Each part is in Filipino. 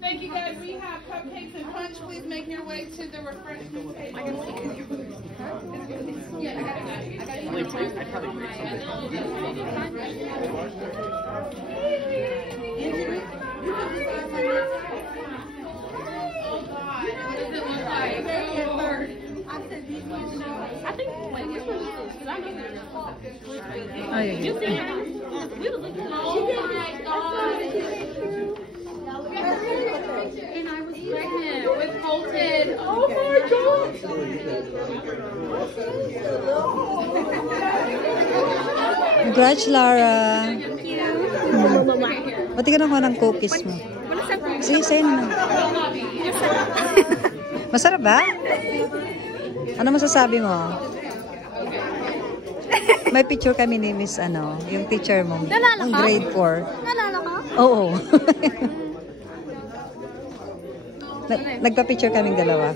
Thank you guys. We have cupcakes and punch. Please make your way to the refreshment table. Yeah, I think wait, which one is this? Because I know that. You see her? We was looking. Oh my god. And I was pregnant with Colton. Oh my god. Congrats, Lara. Pati ka nakuha ng cookies mo. Sige, sa'yo naman. Masarap ba? Ano masasabi mo? May picture kami ni Miss yung teacher mo. Ang grade 4. Nalala ka? Oo. Nagpa-picture kaming dalawa.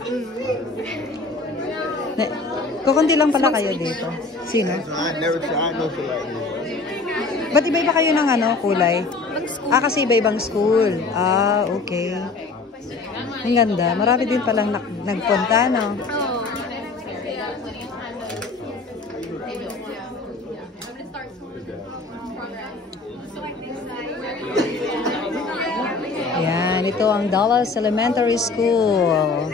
Kukunti lang pala kayo dito. Sino? Ba't iba-iba kayo ng kulay? Kasi iba-ibang school. Okay. Ang ganda. Marami din palang nagpunta, no? Yan, ito ang Dallas Elementary School.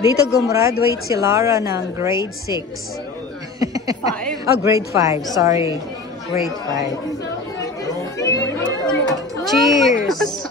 Dito gumraduate si Lara ng grade 6. 5? Oh, grade 5. Sorry. Grade 5. Cheers!